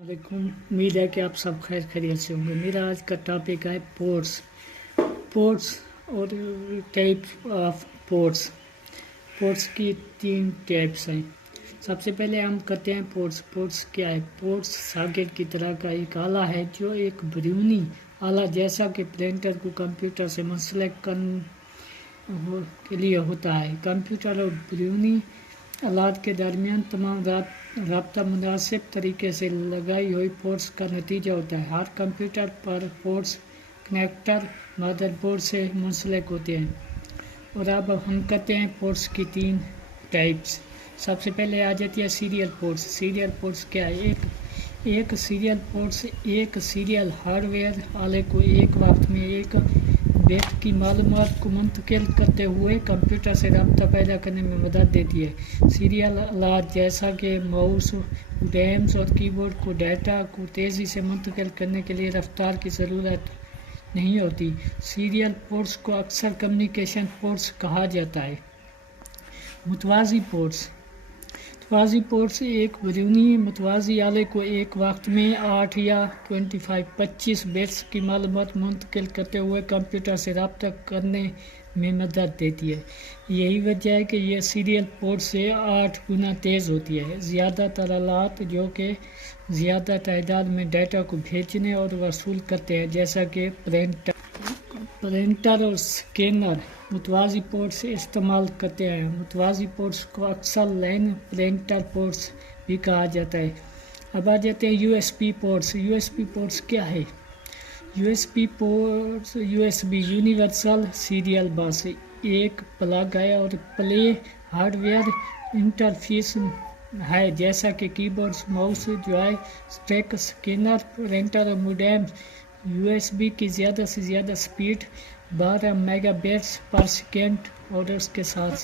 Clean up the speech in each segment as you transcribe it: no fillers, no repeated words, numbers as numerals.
वालेकुम। उम्मीद है कि आप सब खैर खैरियत से होंगे। मेरा आज का टॉपिक है पोर्ट्स और टाइप ऑफ पोर्ट्स की 3 टाइप्स हैं। सबसे पहले हम करते हैं पोर्ट्स क्या है। पोर्ट्स सॉकेट की तरह का एक आला है जो एक बैरूनी आला जैसा कि प्रिंटर को कंप्यूटर से मुंसलिक के लिए होता है। कंप्यूटर और बैरूनी आलात के दरमियान तमाम राब्ता मुनासिब तरीके से लगाई हुई पोर्ट्स का नतीजा होता है। हर कंप्यूटर पर पोर्ट्स कनेक्टर मदरबोर्ड से मुंसलिक होते हैं। और अब हम करते हैं पोर्ट्स की 3 टाइप्स। सबसे पहले आ जाती है सीरियल पोर्ट्स क्या है। एक सीरियल पोर्ट्स एक सीरियल हार्डवेयर आले को एक वक्त में एक बेट की मालूमात को मुंतकिल करते हुए कंप्यूटर से रब्ता पैदा करने में मदद देती है। सीरियल आलात जैसा कि माउस, रैम्स और कीबोर्ड को डाटा को तेज़ी से मुंतकिल करने के लिए रफ्तार की ज़रूरत नहीं होती। सीरियल पोर्ट्स को अक्सर कम्युनिकेशन पोर्ट्स कहा जाता है। मुतवाज़ी पोर्ट्स एक बैरूनी मुतवाज़ी आले को एक वक्त में 8 या 25 बिट्स की मालूमात मुंतकिल करते हुए कंप्यूटर से रब्ता करने में मदद देती है। यही वजह है कि यह सीरियल पोर्ट से 8 गुना तेज़ होती है। ज़्यादातर आलात जो कि ज़्यादा तादाद में डाटा को भेजने और वसूल करते हैं, जैसा कि प्रिंटर और स्कैनर, मुतवाज़ी पोर्ट्स इस्तेमाल करते हैं। मुतवाज़ी पोर्ट्स को अक्सर लाइन प्रिंटर पोर्ट्स भी कहा जाता है। अब आ जाते हैं यूएसबी पोर्ट्स क्या है। यूएसबी पोर्ट्स यूनिवर्सल सीरियल बस एक प्लग है और प्ले हार्डवेयर इंटरफेस है, जैसा कि keyboard, mouse, joystick, scanner, printer और मोडेम। यूएसबी की ज़्यादा से ज़्यादा स्पीड 12 मेगाबिट्स पर सेकेंड और उसके साथ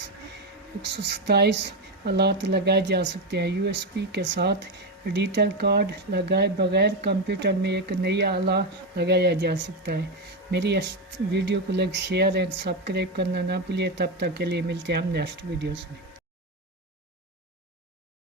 127 आलात लगाए जा सकते हैं। यूएसबी के साथ डिजिटल कार्ड लगाए बगैर कंप्यूटर में एक नई आला लगाया जा सकता है। मेरी इस वीडियो को लाइक, शेयर एंड सब्सक्राइब करना ना भूलिए। तब तक के लिए मिलते हैं हम नेक्स्ट वीडियोस में।